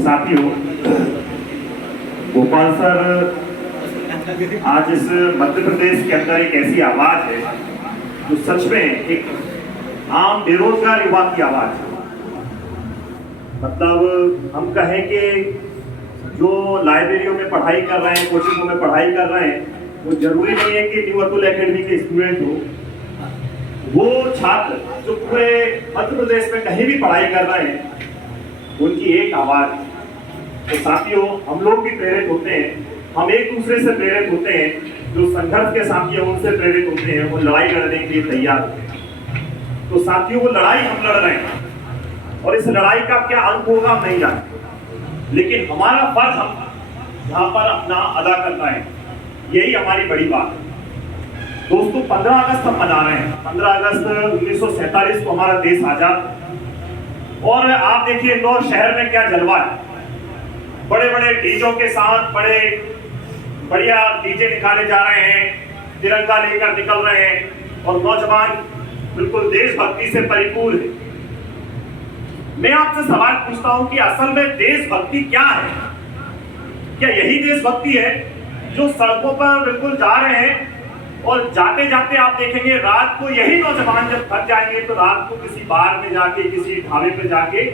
साथियों, गोपाल सर आज इस मध्य प्रदेश के अंदर एक ऐसी आवाज है जो सच में एक आम बेरोजगार युवा की आवाज है। मतलब हम कहें कि जो लाइब्रेरियों में पढ़ाई कर रहे हैं, कोचिंगों में पढ़ाई कर रहे हैं, वो जरूरी नहीं है कि न्यू अतुल एकेडमी के स्टूडेंट हो। वो छात्र जो पूरे मध्य प्रदेश में कहीं भी पढ़ाई कर रहे हैं, उनकी एक आवाज। तो साथियों, हम लोग भी प्रेरित होते हैं, हम एक दूसरे से प्रेरित होते हैं। जो संघर्ष के साथी हैं उनसे प्रेरित होते हैं, वो लड़ाई लड़ने के लिए तैयार होते हैं। तो साथियों, वो लड़ाई हम लड़ रहे हैं और इस लड़ाई का क्या अंत होगा हम नहीं जानते, लेकिन हमारा फर्ज हम यहाँ पर अपना अदा करना है। यही हमारी बड़ी बात है। दोस्तों, 15 अगस्त हम मना रहे हैं। 15 अगस्त 1947 को हमारा देश आजाद। और आप देखिए इंदौर शहर में क्या जलवा है। बड़े बड़े डीजों के साथ बड़े बढ़िया डीजे निकाले जा रहे हैं, तिरंगा लेकर निकल रहे हैं और नौजवान बिल्कुल देशभक्ति से परिपूर्ण है। मैं आपसे सवाल पूछता हूं कि असल में देशभक्ति क्या है? क्या यही देशभक्ति है जो सड़कों पर बिल्कुल जा रहे हैं और जाते जाते आप देखेंगे रात को यही नौजवान जब थक जाएंगे तो रात को किसी बार में जाके, किसी ढाबे पे जाके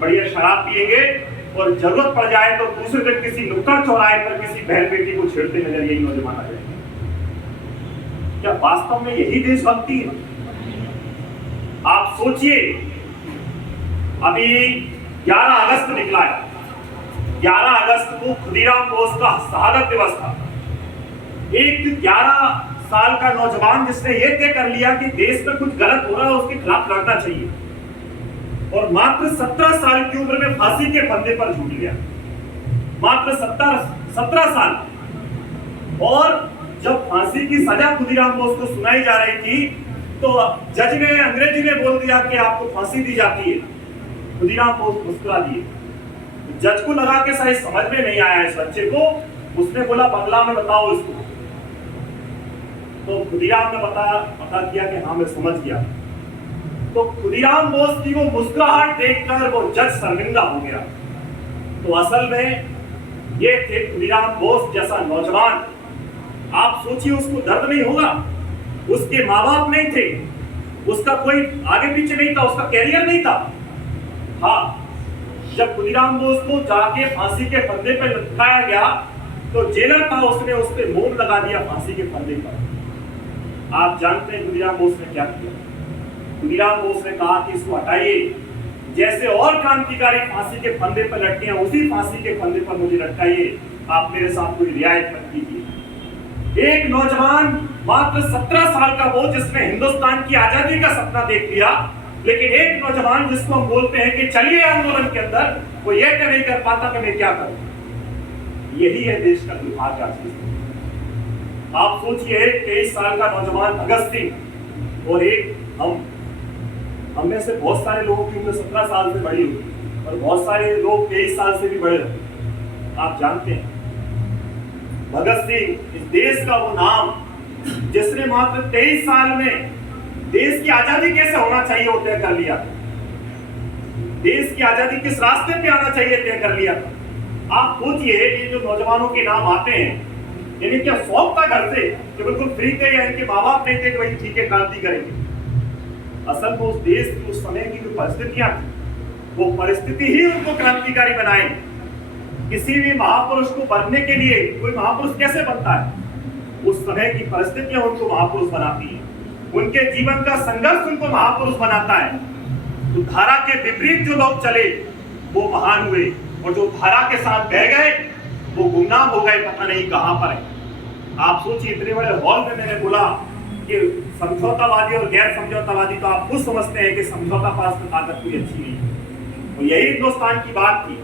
बढ़िया शराब पिएंगे और जरूरत पड़ जाए तो दूसरे दिन किसी नुक्कड़ चौराहे पर किसी बहन बेटी को छेड़ते नजर यही नौजवान आ जाएंगे। क्या वास्तव में यही देशभक्ति है? आप सोचिए, अभी 11 अगस्त निकला है। 11 अगस्त को खुदीराम बोस का शहादत दिवस था। एक 11 साल का नौजवान जिसने ये तय कर लिया कि देश में कुछ गलत हो रहा है, उसके खिलाफ लड़ना चाहिए, और मात्र 17 साल की उम्र में फांसी के फंदे पर झूल गया। मात्र 17 साल। और जब फांसी की सजा खुदीराम बोस को सुनाई जा रही थी तो जज ने अंग्रेजी में बोल दिया कि आपको फांसी दी जाती है। खुदीराम बोस मुस्कुरा दिए। जज को लगा कि शायद समझ में नहीं आया इस बच्चे को। उसने बोला बंगला में बताओ इसको। तो खुदीराम ने बता दिया कि हाँ मैं समझ गया। तो खुदीराम बोस की वो मुस्कुराहट देखकर वो जज शर्मिंदा हो गया। तो असल में ये थे खुदीराम बोस जैसा नौजवान। आप सोचिए, उसको दर्द नहीं होगा, उसके माँ बाप नहीं थे, उसका कोई आगे पीछे नहीं था, उसका कैरियर नहीं था। हाँ, जब खुदीराम बोस को जाके फांसी के फंदे पर लटकाया गया तो जेलर था, उसने उस पर मोम लगा दिया फांसी के फंदे पर। आप जानते हैं खुदीराम बोस ने क्या किया? खुदीराम बोस ने कहा कि इसको हटाइए, जैसे और क्रांतिकारी फांसी के फंदे पर लटके हैं उसी फांसी के फंदे पर मुझे लटकाइए, आप मेरे साथ कोई रियायत मत कीजिए। एक नौजवान मात्र 17 साल का वो जिसने हिंदुस्तान की आजादी का सपना देख लिया, लेकिन एक नौजवान जिसको हम बोलते हैं कि चलिए आंदोलन के अंदर, वो ये नहीं कर पाता कि मैं क्या करूं। यही है देश का दुर्भाग्य आज के। आप सोचिए, 23 साल का नौजवान भगत सिंह और एक हम में से बहुत सारे लोगों की उम्र 17 साल से बड़ी हुई और बहुत सारे लोग 23 साल से भी बड़े होते। आप जानते हैं भगत सिंह इस देश का वो नाम जिसने मात्र 23 साल में देश की आजादी कैसे होना चाहिए वो तय कर लिया। देश की आजादी किस रास्ते पे आना चाहिए तय कर लिया था। आप सोचिए, ये जो नौजवानों के नाम आते हैं, यानी क्या शौक था घर से कि बिल्कुल फ्री थे या इनके माँ बाप नहीं थे कि भाई ठीक है क्रांति करेंगे। असल में उस देश की उस समय की जो परिस्थितियां थी, वो परिस्थिति ही उनको क्रांतिकारी बनाए। किसी भी महापुरुष को बनने के लिए कोई महापुरुष कैसे बनता है? उस समय की परिस्थितियां उनको महापुरुष बनाती है, उनके जीवन का संघर्ष उनको महापुरुष बनाता है। तो धारा के विपरीत जो लोग चले वो महान हुए, और जो धारा के साथ बह गए वो गुमनाम हो गए, पता नहीं कहां पर है। आप सोचिए, इतने बड़े हॉल में मैंने बोला कि समझौतावादी और गैर समझौतावादी, तो आप खुद समझते हैं कि समझौता पास में ताकत कोई अच्छी नहीं है। और यही हिंदुस्तान की बात थी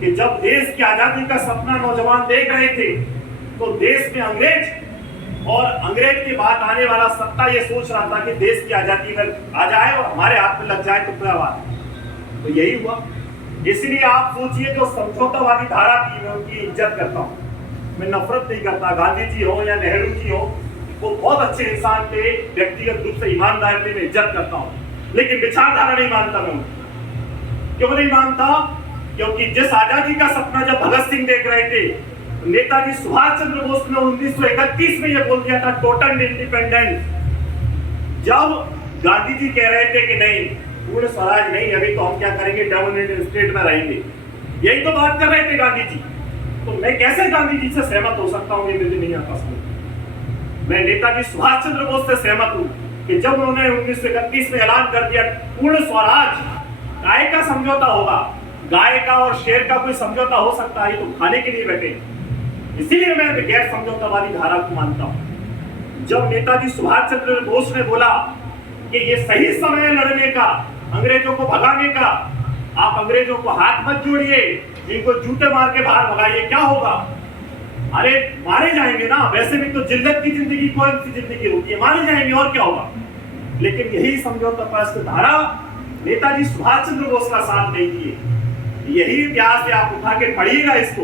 कि जब देश की आजादी का सपना नौजवान देख रहे थे तो देश में अंग्रेज और अंग्रेज के बाद आने वाला सत्ता ये सोच रहा था कि देश की आजादी अगर आ जाए और हमारे हाथ में लग जाए तो क्या बात है। तो यही हुआ। इसलिए आप सोचिए, जो समझौतावादी धारा थी मैं उनकी इज्जत करता हूँ, मैं नफरत नहीं करता। गांधी जी हो या नेहरू जी हो, वो बहुत अच्छे इंसान थे, व्यक्तिगत रूप से ईमानदार थे, मैं इज्जत करता हूँ, लेकिन विचारधारा नहीं मानता मैं उनकी। क्यों नहीं मानता? क्योंकि जिस आजादी का सपना जब भगत सिंह देख रहे थे, नेताजी सुभाष चंद्र बोस ने 1931 में यह बोल दिया था टोटल इंडिपेंडेंस। जब गांधी जी कह रहे थे कि नहीं पूर्ण स्वराज नहीं, अभी तो हम क्या करेंगे, डोमिनेटेड स्टेट में रहेंगे, यही तो बात कर रहे थे गांधी जी। तो मैं कैसे गांधी जी से सहमत हो सकता हूँ, ये मुझे नहीं आता समझ। मैं नेताजी सुभाष चंद्र बोस से सहमत हूँ कि जब उन्होंने 1931 में ऐलान कर दिया पूर्ण स्वराज, गाय का समझौता होगा, गाय का और शेर का कोई समझौता हो सकता है, तो खाने के लिए बैठे। इसीलिए मैं गैर समझौतावादी धारा को मानता हूं। जब नेताजी सुभाष चंद्र बोस ने बोला कि ये सही समय है लड़ने का, अंग्रेजों को भगाने का, आप अंग्रेजों को हाथ मत जोड़िए, इनको जूते मार के बाहर भगाइए, क्या होगा? अरे मारे जाएंगे ना, वैसे भी तो जिल्लत की जिंदगी कौन सी जिंदगी होती है, मारे जाएंगे और क्या होगा। लेकिन यही समझौता पस्त धारा नेताजी सुभाष चंद्र बोस का साथ नहीं दिए। यही इतिहास है, आप उठा के पढ़िएगा इसको।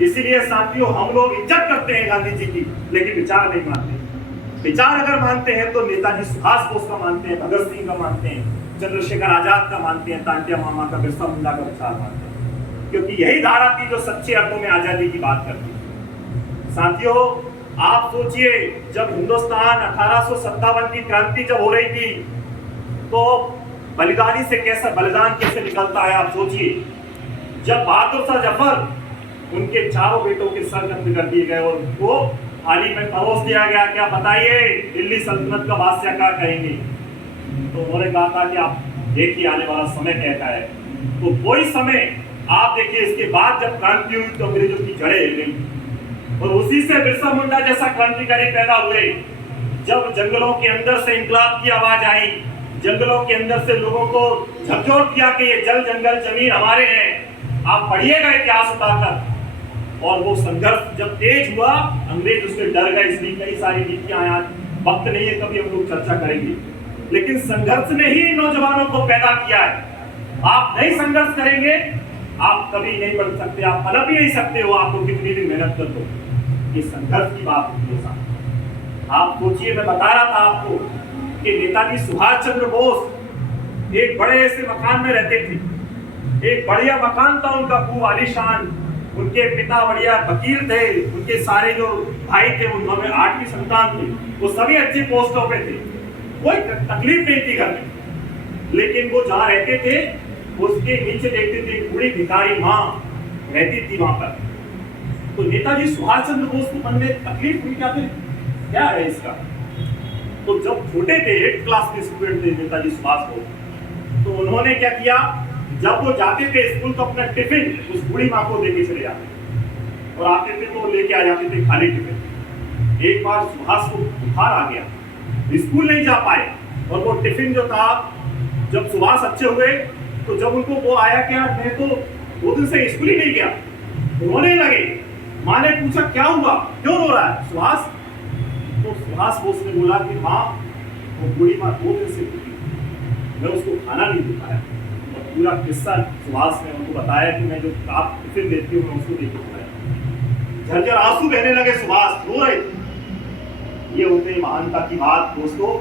इसीलिए साथियों, हम लोग इज्जत करते हैं गांधी जी की, लेकिन विचार नहीं मानते। विचार अगर मानते हैं तो नेताजी सुभाष बोस का मानते हैं, भगत सिंह का मानते हैं, चंद्रशेखर आजाद का मानते हैं, तांत्या मामा का, बिरसा मुंडा का विचार मानते हैं, क्योंकि यही धारा थी जो सच्चे अर्थों में आजादी की बात करती है। साथियों, आप सोचिए, जब हिंदुस्तान 1857 की क्रांति जब हो रही थी, तो बलिदानी से कैसा बलिदान कैसे निकलता है, आप सोचिए। जब बहादुर शाह जफर, उनके चारों बेटों के सर कत्ल कर दिए गए और उनको थाली में परोस दिया गया, क्या बताइए दिल्ली सल्तनत का बादशाह क्या कहेंगे? तो उन्होंने कहा था कि आप देखिए आने वाला समय कैसा है। तो वही समय आप देखिए, इसके बाद जब क्रांति हुई तो अंग्रेजों की जड़ें हिल गई, और उसी से बिरसा मुंडा जैसा क्रांतिकारी पैदा हुए। जब जंगलों के अंदर से इंकलाब की आवाज आई, जंगलों के अंदर से लोगों को झकझोर किया कि ये जल जंगल जमीन हमारे हैं। आप पढ़िएगा इतिहास उठाकर। और वो संघर्ष जब तेज हुआ, अंग्रेज उससे डर गए, इसलिए कई सारी नीतियां आज वक्त नहीं है, कभी हम लोग चर्चा करेंगे। लेकिन संघर्ष ने ही नौजवानों को पैदा किया है। आप नहीं संघर्ष करेंगे, आप कभी नहीं बढ़ सकते, आप पनप ही नहीं सकते हो, आपको कितनी भी मेहनत कर दो। ये संघर्ष की बात होती है साहब। आप सोचिए, मैं बता रहा था आपको कि नेताजी सुभाष चंद्र बोस एक बड़े ऐसे मकान में रहते थे। एक बढ़िया मकान था उनका, खूब आलीशान। उनके पिता बढ़िया वकील थे, उनके सारे जो भाई थे उनमें 8वीं संतान थे, वो सभी अच्छी पोस्टों पे थे, कोई तकलीफ नहीं थी घर में। लेकिन वो जहाँ रहते थे उसके नीचे देखते थे बूढ़ी भिखारी माँ रहती थी वहां पर। तो नेताजी सुभाष चंद्र बोस को मन में तकलीफ हुई, क्या है इसका। तो जब छोटे थे, 8th क्लास के स्टूडेंट थे नेताजी सुभाष बोस, तो उन्होंने क्या किया, जब वो जाते थे स्कूल तो अपना टिफिन उस बूढ़ी माँ को लेके चले जाते, और आते थे तो लेके आ जाते थे खाली टिफिन। एक बार सुभाष को बुखार आ गया, स्कूल नहीं जा पाए, और वो टिफिन जो था, जब सुभाष अच्छे हुए तो जब उनको वो आया कि यार मैं तो 2 दिन से स्कूल ही नहीं गया, रोने लगे। माँ ने पूछा क्या हुआ, क्यों रो रहा है सुभाष? तो सुभाष बोस ने बोला कि माँ, वो बूढ़ी माँ 2 दिन से भूखी, मैं उसको खाना नहीं दे पाया। और पूरा किस्सा सुभाष ने उनको बताया कि मैं जो आप टिफिन देती हूँ मैं उसको देती हूँ। झरझर आंसू बहने लगे, सुभाष रो रहे। ये होते महानता की बात दोस्तों।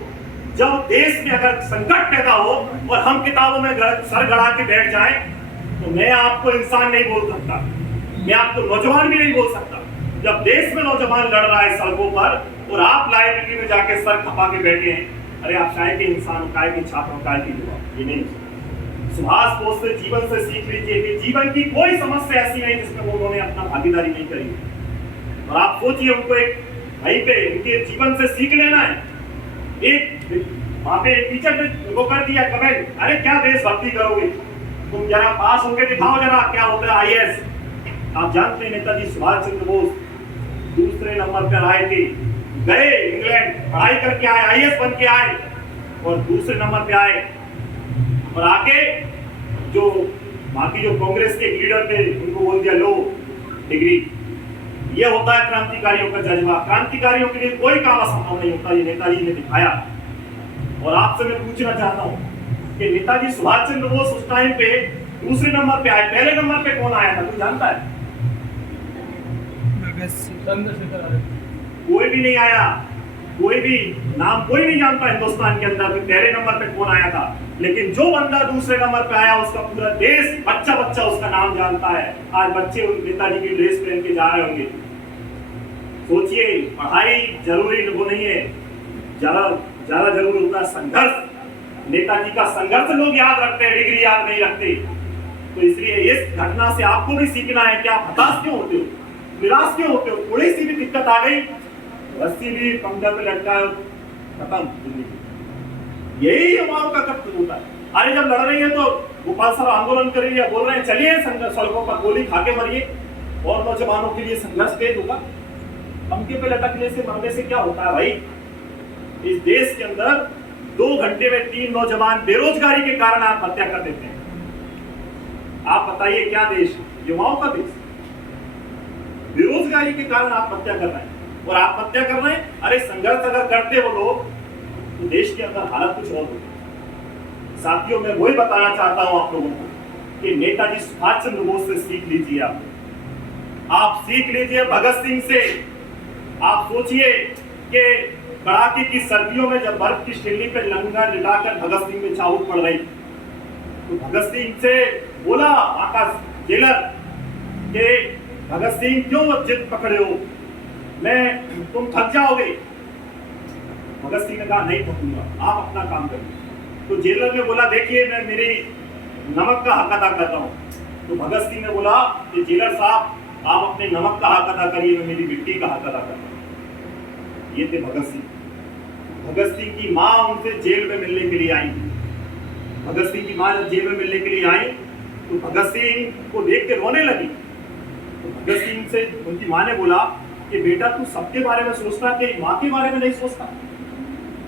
जब देश में अगर संकट पैदा हो और हम किताबों में सर गड़ा के बैठ जाएं, तो मैं आपको इंसान नहीं बोल सकता, मैं आपको नौजवान भी नहीं बोल सकता। जब देश में नौजवान लड़ रहा है सड़कों पर और आप लाइब्रेरी में जाके सर खपा के बैठे हैं, अरे आप काय के इंसान, काय के छात्र, काय के युवा, ये नहीं। सुभाष बोस से जीवन से सीख लीजिए कि जीवन की कोई समस्या ऐसी नहीं जिसमें उन्होंने अपना भागीदारी नहीं करी। और आप सोचिए, उनको एक वहीं पे उनके जीवन से सीख लेना है। एक वहां पे एक टीचर ने वो कर दिया कमेंट, अरे क्या देशभक्ति करोगे तुम, जरा पास होके दिखाओ जरा क्या होता है IAS। आप जानते हैं नेताजी सुभाष चंद्र बोस दूसरे नंबर पर आए थे, गए इंग्लैंड, पढ़ाई करके आए, IAS बन के आए और दूसरे नंबर पे आए। और आके जो बाकी जो कांग्रेस के लीडर थे उनको बोल दिया लो डिग्री। ये होता है क्रांतिकारियों का जज्बा। क्रांतिकारियों के लिए कोई काम असंभव नहीं होता, ये नेताजी ने दिखाया। और आपसे मैं पूछना चाहता हूँ कि नेताजी सुभाष चंद्र बोस उस टाइम पे दूसरे नंबर पे आए, पहले नंबर पे कौन आया था, कोई जानता है? कोई भी नहीं आया, कोई भी नाम कोई नहीं जानता हिंदुस्तान के अंदर पहले नंबर पे कौन आया था। लेकिन जो बंदा दूसरे नंबर पे आया उसका पूरा देश बच्चा बच्चा उसका नाम जानता है। आज बच्चे उन नेताजी की ड्रेस पहन के जा रहे होंगे। सोचिए, पढ़ाई जरूरी वो नहीं है, ज्यादा जरूरी होता है संघर्ष। नेताजी का संघर्ष लोग याद रखते हैं, डिग्री याद नहीं रखते। तो इसलिए इस घटना से आपको भी सीखना है कि आप हताश क्यों होते हो, निराश क्यों होते हो। थोड़ी सी भी दिक्कत आ गई, रस्सी भी पंखा पे लटका, खत्म जिंदगी। यही युवाओं का कर्तव्य होता है। अरे जब लड़ रही है तो गोपाल सर आंदोलन कर रही है, बोल रहे हैं चलिए सड़कों पर गोली खा के मरिए और नौजवानों के लिए संघर्ष तेज होगा। पंखे पे लटकने से मरने से क्या होता है भाई। इस देश के अंदर 2 घंटे में 3 नौजवान बेरोजगारी के कारण आत्महत्या कर देते हैं। आप बताइए क्या देश, युवाओं का देश, बेरोजगारी के कारण आत्महत्या कर रहे हैं। और आत्महत्या कर रहे हैं, अरे संघर्ष अगर करते वो लोग तो देश के अंदर हालत कुछ और होगी। साथियों, मैं वही बताना चाहता हूं आप लोगों को कि नेताजी सुभाष चंद्र बोस से सीख लीजिए। आप सीख लीजिए भगत सिंह से। आप सोचिए कि कड़ाके की सर्दियों में जब बर्फ की शिल्ली पे लंगा लिटाकर भगत सिंह में चाबुक पड़ रही, तो भगत सिंह से बोला आकाश जेलर के भगत सिंह क्यों जिद पकड़े हो, मैं तुम थक जाओगे। भगत सिंह ने कहा नहीं थकूंगा, आप अपना काम करिए। तो जेलर ने बोला देखिए मैं मेरी नमक का हक अदा कर रहा हूं। तो भगत सिंह ने बोला कि जेलर साहब आप अपने नमक का हक अदा करिए, मैं मेरी मिट्टी का हक अदा कर रहा हूं। ये थे भगत सिंह। भगत सिंह की माँ उनसे जेल में मिलने के लिए आई। भगत सिंह की माँ जब जेल में मिलने के लिए आई तो भगत सिंह को देख के रोने लगी। तो भगत सिंह से उनकी माँ ने बोला कि बेटा तू सबके बारे में सोचता है, तेरी माँ के बारे में नहीं सोचता।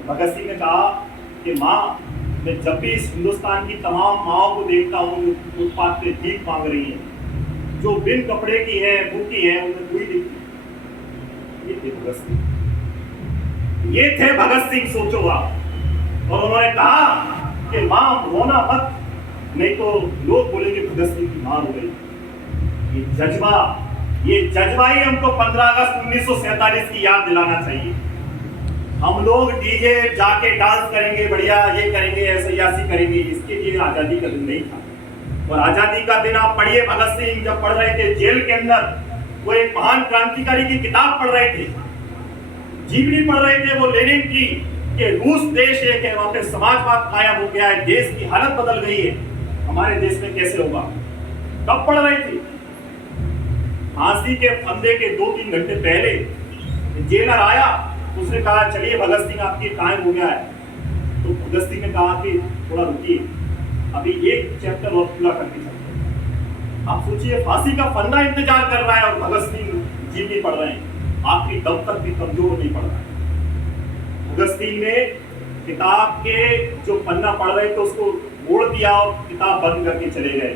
भगत सिंह ने कहा कि माँ, मैं जब भी इस हिंदुस्तान की तमाम माओं को देखता हूँ जो फुटपाथ पे भीख मांग रही हैं, जो बिन कपड़े की है, भूखी है, उन्हें कोई दिखती। ये थे भगत सिंह, ये थे भगत सिंह। सोचो आप। और उन्होंने कहा कि माँ रोना मत, नहीं तो लोग बोलेंगे भगत सिंह की माँ रो गई। ये जज्बा ही हमको 15 अगस्त 1947 की याद दिलाना चाहिए। हम लोग डीजे जाके डांस करेंगे, बढ़िया ये करेंगे, ऐसे यासी करेंगे, इसके लिए आजादी का दिन नहीं था। और आजादी का दिन आप पढ़िए, भगत सिंह जब पढ़ रहे थे जेल के अंदर, वो एक महान क्रांतिकारी की किताब पढ़ रहे थे, जीवनी पढ़ रहे थे वो लेनिन की, कि रूस देश एक है, वहां पे समाजवाद कायम हो गया है, देश की हालत बदल गई है, हमारे देश में कैसे होगा। कब पढ़ रहे थे? फांसी के फंदे के 2-3 घंटे पहले जेलर आया, उसने कहा चलिए भगत सिंह आपकी टाइम हो गया है। तो भगत सिंह ने कहा कि थोड़ा रुकिए, अभी एक चैप्टर और पूरा करके चलते हैं। आप सोचिए, फांसी का फंदा इंतजार कर रहा है और भगत सिंह जीवनी पढ़ रहे हैं, आखिरी दम तक भी कमजोर नहीं पड़ रहा है। भगत सिंह ने किताब के जो पन्ना पढ़ रहे थे उसको मोड़ दिया और किताब बंद करके चले गए।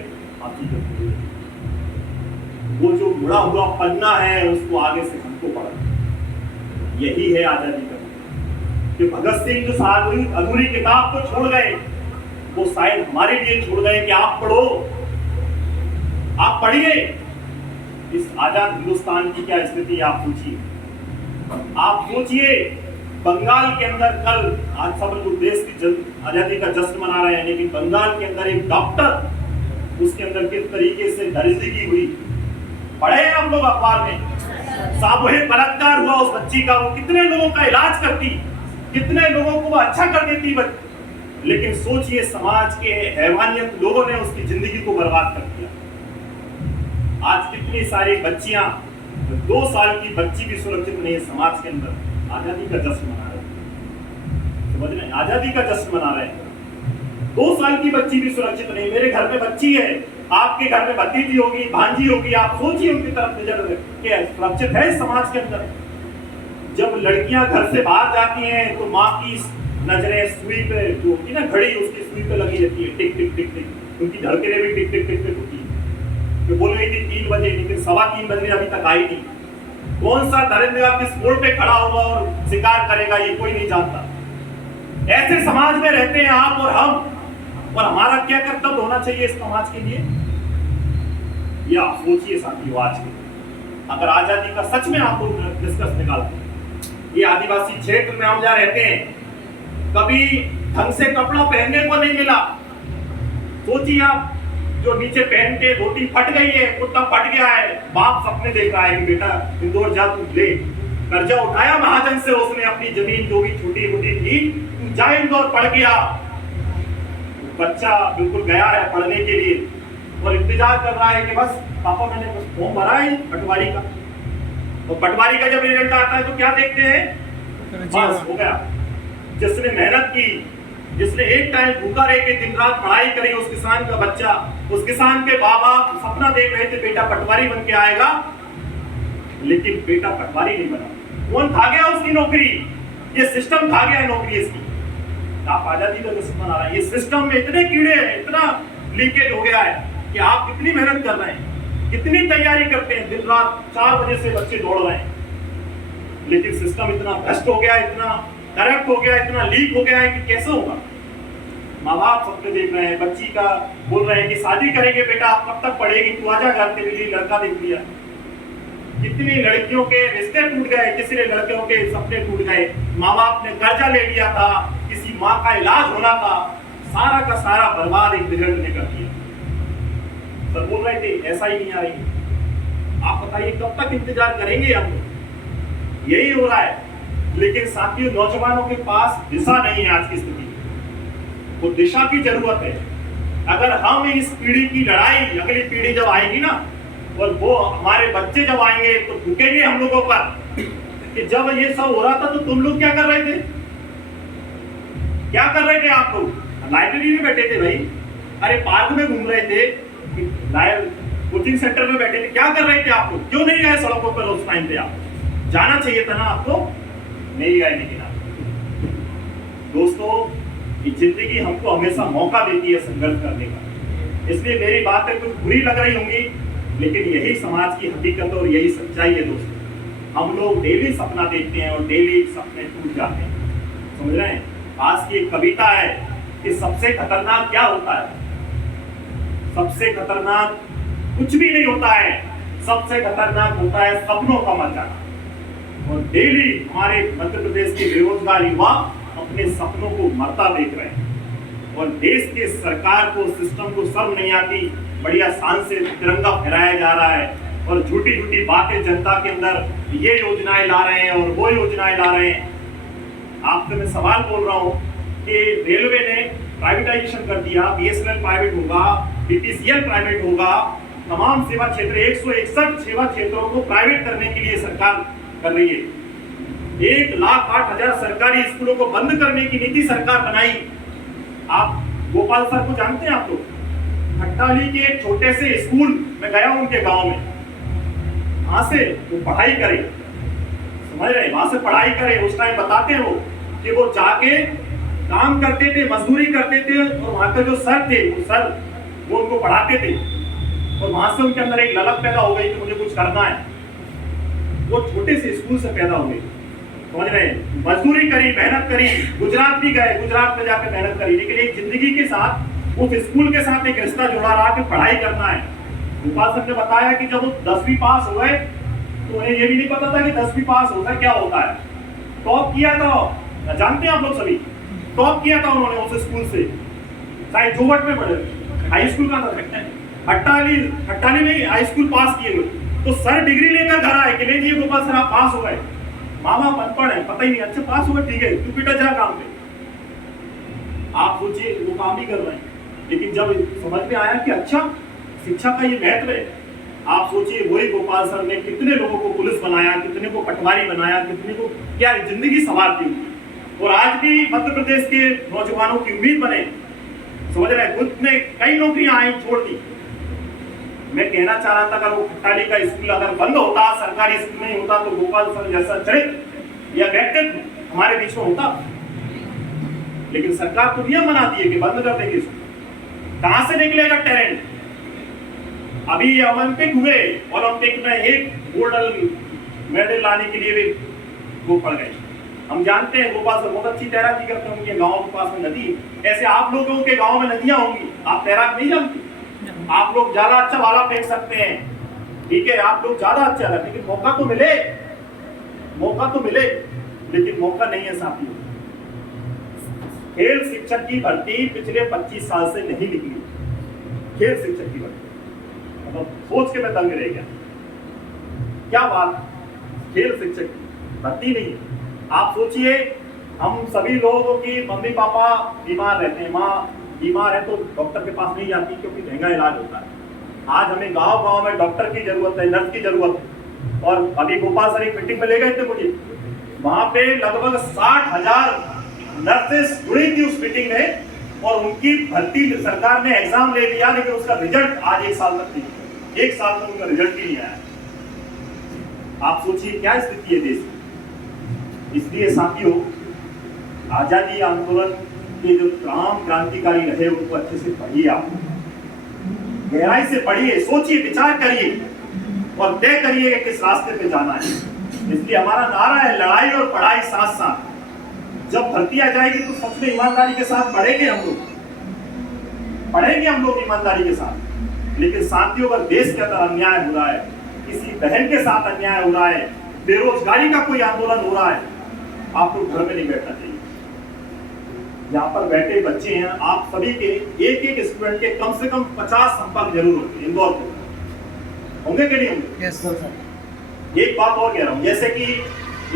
वो जो मुड़ा हुआ पन्ना है उसको आगे से हमको पढ़ना। यही है आजादी का। कि भगत सिंह जो अधूरी किताब को छोड़ गए, वो शायद हमारे लिए छोड़ गए कि आप पढ़ो, आप पढ़िए। इस आजाद हिंदुस्तान की क्या स्थिति आप सोचिए। आप सोचिए, बंगाल के अंदर कल, आज सब लोग देश की आजादी का जश्न मना रहे हैं, लेकिन बंगाल के अंदर एक डॉक्टर, उसके अंदर किस तरीके से दरिंदगी हुई, पढ़े हैं हम लोग अखबार में। सामूहिक बलात्कार हुआ उस बच्ची का, वो कितने लोगों का इलाज करती, कितने लोगों को वो अच्छा कर देती, लेकिन सोचिए समाज के हैवानियत लोगों ने उसकी जिंदगी को बर्बाद कर दिया। आज कितनी सारी बच्चियां, 2 साल की बच्ची भी सुरक्षित नहीं है समाज के अंदर। आजादी का जश्न मना रहे हैं, समझ रहे हैं, आजादी का जश्न मना रहे हैं। 2 साल की बच्ची भी सुरक्षित नहीं। मेरे घर में बच्ची है, आपके घर में भतीजी होगी, भांजी होगी, आप सोचिए उनकी तरफ नजर के सुरक्षित है समाज के अंदर। जब लड़कियां घर से बाहर जाती हैं तो माँ की नजरें सुई पे, जो होती ना घड़ी, उसकी सुई पे लगी रहती है, टिक टिक टिक टिक, उनकी धड़कनें भी टिक टिक टिक टिक होती है। तो बोल रही थी 3 बजे, लेकिन 3:15 बजे अभी तक आई नहीं। कौन सा दरिंदा किस मोड़ पे खड़ा होगा और शिकार करेगा, ये कोई नहीं जानता। ऐसे समाज में रहते हैं आप और हम, और हमारा क्या कर्तव्य होना चाहिए इस समाज के लिए, ये आप सोचिए साथियों। आज के अगर आजादी का सच में आप लोग डिस्कस निकालते हैं, ये आदिवासी क्षेत्र में हम जहाँ रहते हैं, कभी ढंग से कपड़ा पहनने को नहीं मिला। सोचिए आप, जो नीचे पहन के धोती फट गई है, कुत्ता फट गया है, बाप सपने देख रहा है कि बेटा इंदौर जा, तू ले कर्जा उठाया महाजन से, उसने अपनी जमीन जो भी छोटी मोटी थी, तू जा इंदौर पढ़ गया। बच्चा बिल्कुल गया है पढ़ने के लिए और इंतजार कर रहा है कि बस पापा मैंने बस फॉर्म भरा है पटवारी का, और पटवारी का जब रिजल्ट आता है तो क्या देखते हैं, बस हो गया। जिसने मेहनत की, जिसने एक टाइम भूखा रह के दिन रात पढ़ाई करी, उस किसान का बच्चा, उस किसान के बाबा सपना देख रहे थे बेटा पटवारी बन के आएगा, लेकिन बेटा पटवारी नहीं बना। कौन खा गया उसकी नौकरी? ये सिस्टम खा गया है नौकरी इसकी। आप आजादी का दुश्मन आ रहा है, ये सिस्टम में इतने कीड़े हैं, इतना लीकेज हो गया है कि आप कितनी मेहनत कर रहे हैं, कितनी तैयारी करते हैं, दिन रात 4 बजे से बच्चे दौड़ रहे हैं, लेकिन सिस्टम इतना भ्रष्ट हो गया, इतना करप्ट हो गया, इतना लीक हो गया है कि कैसे होगा। माँ बाप सबके देख रहे हैं, बच्ची का बोल रहे हैं कि शादी करेंगे बेटा, आप कब तक पढ़ेगी, तू आजा घर, तेरे लिए लड़का देख लिया। कितनी लड़कियों के रिश्ते टूट गए, किसी ने लड़कियों के सपने टूट गए, माँ बाप ने कर्जा ले लिया था, किसी माँ का इलाज होना था, सारा का सारा बर्बाद एक रिजल्ट ने कर दिया। सर बोल रहे थे ऐसा ही नहीं आ रही, आप बताइए कब तक इंतजार करेंगे हम लोग? यही हो रहा है। लेकिन साथियों, नौजवानों के पास दिशा नहीं है आज की स्थिति, वो दिशा की जरूरत है। अगर हम इस पीढ़ी की लड़ाई, अगली पीढ़ी जब आएगी ना, और वो हमारे बच्चे जब आएंगे तो भूकेंगे हम लोगों पर कि जब ये सब हो रहा था तो तुम लोग क्या कर रहे थे, क्या कर रहे थे आप लोग? लाइब्रेरी में बैठे थे भाई, अरे पार्क में घूम रहे थे, कोचिंग सेंटर में बैठे थे, क्या कर रहे थे आप लोग? क्यों नहीं गए सड़कों पर उस टाइम पे? आप जाना चाहिए था ना आपको, नहीं गए। लेकिन आप दोस्तों, ये जिंदगी हमको हमेशा मौका देती है संघर्ष करने का, इसलिए मेरी बातें कुछ बुरी लग रही होंगी, लेकिन यही समाज की हकीकत और यही सच्चाई है दोस्तों। हम लोग डेली सपना देखते हैं और डेली सपने टूट जाते हैं, समझ रहे हैं? आज की एक कविता है कि सबसे खतरनाक क्या होता है? सबसे खतरनाक कुछ भी नहीं होता है, सबसे खतरनाक होता है सपनों का मर जाना। और डेली हमारे मध्य प्रदेश के बेरोजगार युवा अपने सपनों को मरता देख रहे हैं, और देश के सरकार को, सिस्टम को शर्म नहीं आती, बढ़िया शान से तिरंगा फहराया जा रहा है और झूठी झूठी बातें जनता के अंदर ये योजनाएं ला रहे हैं और वो योजनाएं ला रहे हैं। आपसे मैं सवाल बोल रहा हूँ कि रेलवे ने प्राइवेटाइजेशन कर दिया, बीएसएनएल प्राइवेट होगा, बीपीसीएल प्राइवेट होगा, तमाम सेवा क्षेत्र 161 सेवा क्षेत्रों को प्राइवेट करने के लिए सरकार कर रही है। 1,08,000 सरकारी स्कूलों को बंद करने की नीति सरकार बनाई। आप गोपाल सर को जानते हैं आप लोग? खट्टाली के एक छोटे से स्कूल में गया उनके गांव में, वहां से वो पढ़ाई करे, समझ रहे, वहां से पढ़ाई करे। उस टाइम बताते हो कि वो जाके काम करते थे, मजदूरी करते थे, और वहां के जो सर थे, वो उनको पढ़ाते थे, और वहां से उनके अंदर एक ललक पैदा हो गई कि मुझे कुछ करना है। वो छोटे से स्कूल से पैदा हो गई, समझ रहे, मजदूरी करी, मेहनत करी, गुजरात भी गए, गुजरात में जाकर मेहनत करी, लेकिन एक जिंदगी के साथ, उस स्कूल के साथ एक रिश्ता जुड़ा रहा कि पढ़ाई करना है। गोपाल सर ने बताया कि जब वो 10वीं पास हो गए तो उन्हें ये भी नहीं पता था कि 10वीं पास होता क्या होता है। टॉप किया था, जानते हैं आप लोग सभी, टॉप किया था उन्होंने उस स्कूल से, शायद जोवट में पढ़े, हाई स्कूल का था, हट्टाली में हाई स्कूल पास किए हुए। तो सर डिग्री लेकर घर आए कि नहीं जी गोपाल सर आप पास हो गए, माँ बाप अनपढ़ है, पता ही नहीं, अच्छा पास हो गए, ठीक है, तू बेटा जा काम पे। आप सोचिए वो काम ही कर रहे हैं, लेकिन जब समझ में आया कि अच्छा शिक्षा का ये महत्व है, आप सोचिए वही गोपाल सर ने कितने लोगों को पुलिस बनाया, कितने को पटवारी बनाया, कितने को क्या जिंदगी संवार दी। और आज भी मध्य प्रदेश के नौजवानों की उम्मीद बने, समझ रहे, खुद ने कई नौकरियां आई, छोड़ दी। मैं कहना चाह रहा था अगर वो खट्टाली का स्कूल अगर बंद होता, सरकारी स्कूल नहीं होता, तो गोपाल सर जैसा चरित्र या व्यक्तित्व हमारे बीच में होता। लेकिन सरकार तो नियम बनाती है कि बंद कर देगी, कहां से निकलेगा टैलेंट? अभी ये ओलंपिक हुए, ओलंपिक में एक गोल्ड मेडल लाने के लिए भी वो पड़ गए। हम जानते हैं गोपाल सर बहुत अच्छी तैराकी करते हैं, उनके गांव के पास में नदी, ऐसे आप लोगों के गांव में नदियां होंगी, आप तैराक नहीं जानते, आप लोग ज्यादा अच्छा भाला फेंक सकते हैं, ठीक है, आप लोग ज्यादा अच्छा है, लेकिन मौका तो मिले, मौका तो मिले, लेकिन मौका नहीं है साथियों। खेल शिक्षक की भर्ती पिछले 25 साल से नहीं निकली। खेल शिक्षक की भर्ती मतलब सोच के मैं दंग रह गया। क्या बात, खेल शिक्षक की भर्ती नहीं है। आप सोचिए, हम सभी लोगों की मम्मी पापा बीमार रहते हैं, माँ बीमार है तो डॉक्टर के पास नहीं जाती क्योंकि महंगा इलाज होता है। आज हमें गांव गांव में डॉक्टर की जरूरत है, नर्स की जरूरत है। और अभी भोपाल सर एक मीटिंग में ले गए थे मुझे, वहां पे लगभग 60,000 नर्सेस जुड़ी थी उस मीटिंग में, और उनकी भर्ती सरकार ने एग्जाम ले लिया, लेकिन उसका रिजल्ट आज 1 साल तक नहीं, 1 साल तक उनका रिजल्ट ही नहीं आया। आप सोचिए क्या स्थिति है देश की। इसलिए साथियों, आजादी आंदोलन के जो तमाम क्रांतिकारी रहे उनको अच्छे से पढ़िए, आप गहराई से पढ़िए, सोचिए, विचार करिए और तय करिए कि किस रास्ते पे जाना है। इसलिए हमारा नारा है लड़ाई और पढ़ाई साथ साथ। जब भर्ती आ जाएगी तो सबसे ईमानदारी के साथ पढ़ेंगे हम लोग ईमानदारी के साथ। लेकिन साथियों, अगर देश के अंदर अन्याय हो रहा है, किसी बहन के साथ अन्याय हो रहा है, बेरोजगारी का कोई आंदोलन हो रहा है, आपको घर में नहीं बैठना चाहिए। यहाँ पर बैठे बच्चे हैं, आप सभी के एक एक स्टूडेंट के कम से कम 50 संपर्क जरूर होते हैं, इंदौर को होंगे कि नहीं होंगे? Yes sir. एक बात और कह रहा हूँ, जैसे कि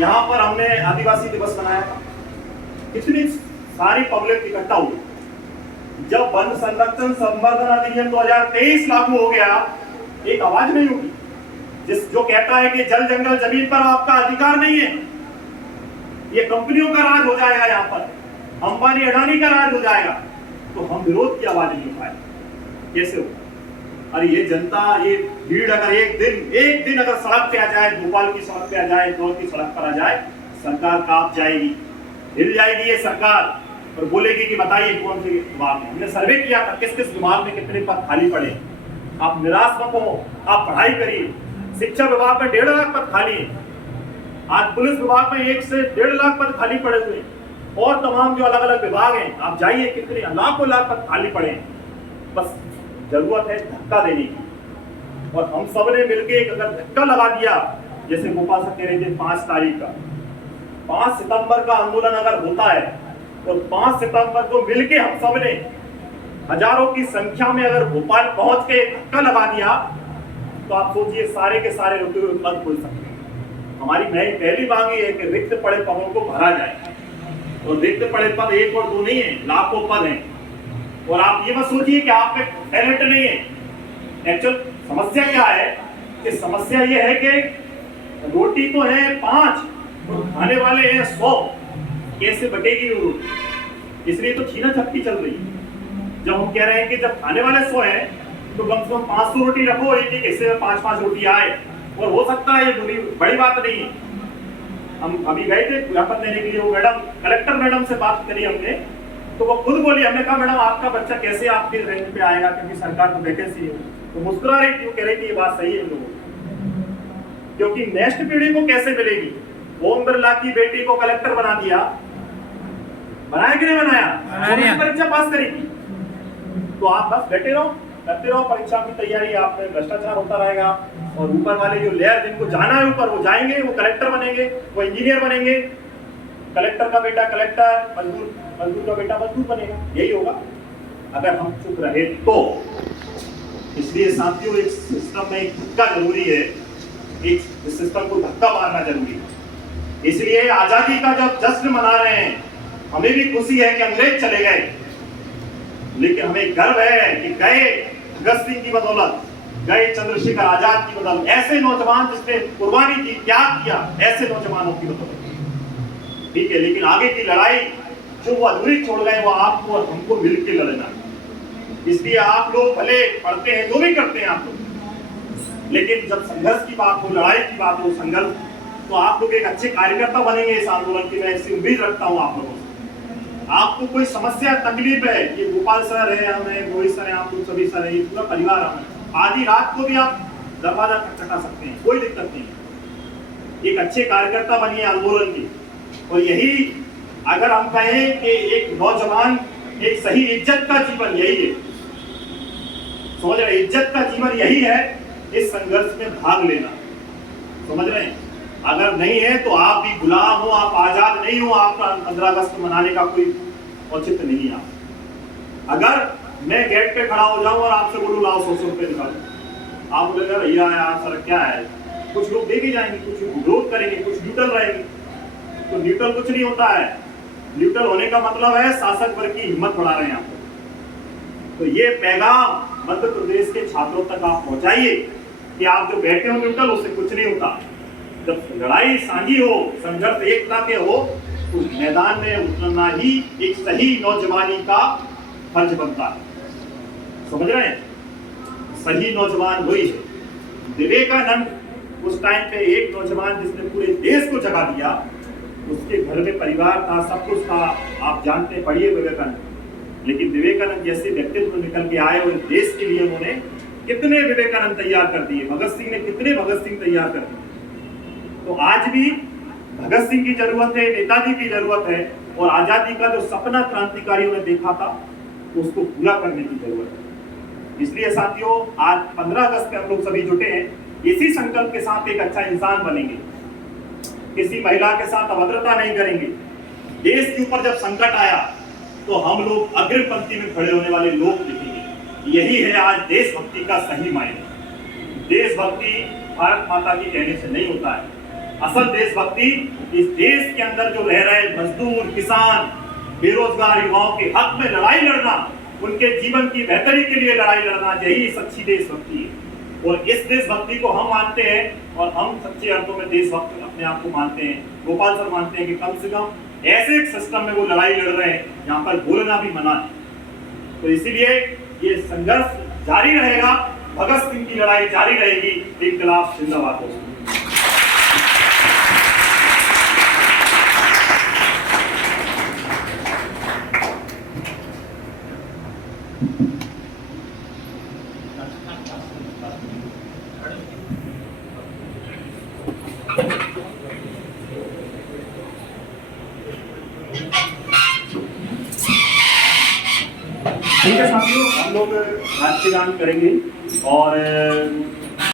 यहाँ पर हमने आदिवासी दिवस मनाया, कितनी सारी पब्लिक इकट्ठा हुई। जब वन संरक्षण संवर्धन अधिनियम 2023 लागू हो गया, एक आवाज नहीं होगी जो कहता है कि जल जंगल जमीन पर आपका अधिकार नहीं है, ये कंपनियों का राज हो जाएगा, यहाँ पर अंबानी अडानी का राज हो जाएगा, तो हम विरोध की आवाज नहीं उठाए, कैसे हो? अरे ये जनता, ये भीड़ अगर एक दिन अगर सड़क पे आ जाए, भोपाल की सड़क पे आ जाए, इंदौर की सड़क पर आ जाए, सरकार कांप जाएगी, हिल जाएगी ये सरकार और बोलेगी कि बताइए कौन से विभाग में। हमने सर्वे किया था किस किस विभाग में कितने पद खाली पड़े। आप निराश मत हो, आप पढ़ाई करिए। शिक्षा विभाग में 1.5 लाख पद खाली है। आज पुलिस विभाग में 1 से 1.5 लाख पद खाली पड़े हुए हैं, और तमाम जो अलग अलग विभाग हैं, आप जाइए, कितने लाखों लाख पद खाली पड़े हैं। बस जरूरत है धक्का देने की, और हम सब ने मिलकर एक अगर धक्का लगा दिया, जैसे भोपाल से कह रहे थे 5 तारीख का, 5 सितंबर का आंदोलन अगर होता है, और 5 सितंबर को मिलके हम सब ने हजारों की संख्या में अगर भोपाल पहुंच के धक्का लगा दिया, तो आप सोचिए सारे के सारे रुके हुए पद खुल सकते हैं। हमारी पहली मांग ये है कि रिक्त पड़े पदों को भरा जाए, और रिक्त पड़े पद 1 और 2 नहीं है, लाखों पद हैं। और आप ये मत सोचिए कि आप में टैलेंट नहीं है। एक्चुअल समस्या क्या है कि समस्या ये है कि रोटी तो है 5 और खाने वाले हैं 100, कैसे बटेगी वो रोटी? इसलिए तो छीना झपटी चल रही है। जब हम कह रहे हैं कि जब खाने वाले 100 हैं तो कम से कम 500 रोटी रखो, एक हिस्से में 5-5 रोटी आए, और हो सकता है ये बड़ी बात नहीं है। हम अभी गए थे ज्ञापन देने के लिए, वो मैडम, कलेक्टर मैडम से बात करी हमने, तो वो खुद बोली, हमने कहा मैडम आपका बच्चा कैसे आपके रेंज पे आएगा, क्योंकि सरकार को वैकेंसी है। तो मुस्कुरा रही थी, वो कह रही थी ये बात सही है लोगों, क्योंकि नेक्स्ट पीढ़ी को कैसे मिलेगी? ओम बिरला की बेटी को कलेक्टर बना दिया, बनाया कि नहीं बनाया? परीक्षा पास करेगी, तो आप बस बैठे रहो, करते रहो परीक्षा की तैयारी, आप में भ्रष्टाचार होता रहेगा, और ऊपर वाले जो लेयर जिनको जाना है ऊपर, वो जाएंगे, वो कलेक्टर बनेंगे, वो इंजीनियर बनेंगे, कलेक्टर का बेटा कलेक्टर, मजदूर का बेटा मजदूर बनेगा। यही होगा अगर हम चुप रहे तो। इसलिए साथियों, एक सिस्टम में एक धक्का जरूरी है, एक सिस्टम को धक्का मारना जरूरी है। इसलिए आजादी का जब जश्न मना रहे हैं, हमें भी खुशी है कि अंग्रेज चले गए, लेकिन हमें गर्व है कि गए भगत सिंह की बदौलत, गए चंद्रशेखर आजाद की बदौलत, ऐसे नौजवान जिसने कुर्बानी की, त्याग किया, ऐसे नौजवानों की बदौलत। ठीक है, लेकिन आगे की लड़ाई जो वो अधूरी छोड़ गए, वो आपको और हमको मिलकर लड़ना। इसलिए आप लोग भले पढ़ते हैं, जो भी करते हैं आप लोग, लेकिन जब संघर्ष की बात हो, लड़ाई की बात हो, संघर्ष, तो आप लोग एक अच्छे कार्यकर्ता बनेंगे इस आंदोलन की। मैं इससे उम्मीद रखता हूँ आप लोगों से। आपको कोई समस्या तकलीफ है, ये गोपाल सर है, हमें रोहित सर है, आप लोग सभी सर है, ये पूरा परिवार हमें, आधी रात को भी आप दरवाजा खटखटा सकते हैं, कोई दिक्कत नहीं। एक अच्छे कार्यकर्ता बनिए आंदोलन की। और यही अगर हम कहें कि एक नौजवान एक सही इज्जत का जीवन यही है, समझ रहे, इज्जत का जीवन यही है, इस संघर्ष में भाग लेना, समझ रहे हैं। अगर नहीं है तो आप भी गुलाम हो, आप आजाद नहीं हो, आपका 15 अगस्त मनाने का कोई औचित्य नहीं है। अगर मैं गेट पे खड़ा हो जाऊं और आपसे बोलूं लाओ 100 रुपये निकालो, आप बोलेगा भैया यार सर क्या है, कुछ लोग दे के जाएंगे, कुछ विरोध करेंगे, कुछ न्यूट्रल रहेंगे। तो न्यूट्रल कुछ नहीं होता है। न्यूट्रल होने का मतलब है शासक वर्ग की हिम्मत बढ़ा रहे हैं आप। तो ये पैगाम मध्य प्रदेश के छात्रों तक आप पहुंचाइए कि आप जो बैठे हो न्यूट्रल, उससे कुछ नहीं होता। जब लड़ाई साझी हो, संघर्ष एकता के हो, तो मैदान में उतरना ही एक सही नौजवानी का फर्ज बनता है। समझ रहे हैं? सही नौजवान वही है। विवेकानंद उस टाइम पे एक नौजवान जिसने पूरे देश को जगा दिया, उसके घर में परिवार था, सब कुछ था, आप जानते हैं, पढ़िए विवेकानंद। लेकिन विवेकानंद जैसे व्यक्तित्व निकल के आए और देश के लिए उन्होंने कितने विवेकानंद तैयार कर दिए, भगत सिंह ने कितने भगत सिंह तैयार कर दिए। तो आज भी भगत सिंह की जरूरत है, नेताजी की जरूरत है, और आजादी का जो सपना क्रांतिकारियों ने देखा था उसको पूरा करने की जरूरत है। इसलिए साथियों, आज 15 अगस्त पे हम लोग सभी जुटे हैं, इसी संकल्प के साथ एक अच्छा इंसान बनेंगे, किसी महिला के साथ अभद्रता नहीं करेंगे। देश के ऊपर जब संकट आया तो हम लोग अग्रिम पंक्ति में खड़े होने वाले लोग दिखेंगे। यही है आज देशभक्ति का सही मायने। देशभक्ति भारत माता की कहने से नहीं होता है। असल देशभक्ति इस देश के अंदर जो रह रहे मजदूर, किसान, बेरोजगार युवाओं के हक में लड़ाई लड़ना, उनके जीवन की बेहतरी के लिए लड़ाई लड़ना, यही सच्ची देशभक्ति है। और इस देशभक्ति को हम मानते हैं, और हम सच्चे अर्थों में देशभक्त अपने आप को मानते हैं। गोपाल सर मानते हैं कि कम से कम ऐसे एक सिस्टम में वो लड़ाई लड़ रहे हैं जहां पर बोलना भी मना है। तो इसीलिए ये संघर्ष जारी रहेगा, भगत सिंह की लड़ाई जारी रहेगी। इनकलाब जिंदाबाद। ठीक है साथियों, हम लोग राष्ट्रीय गान करेंगे और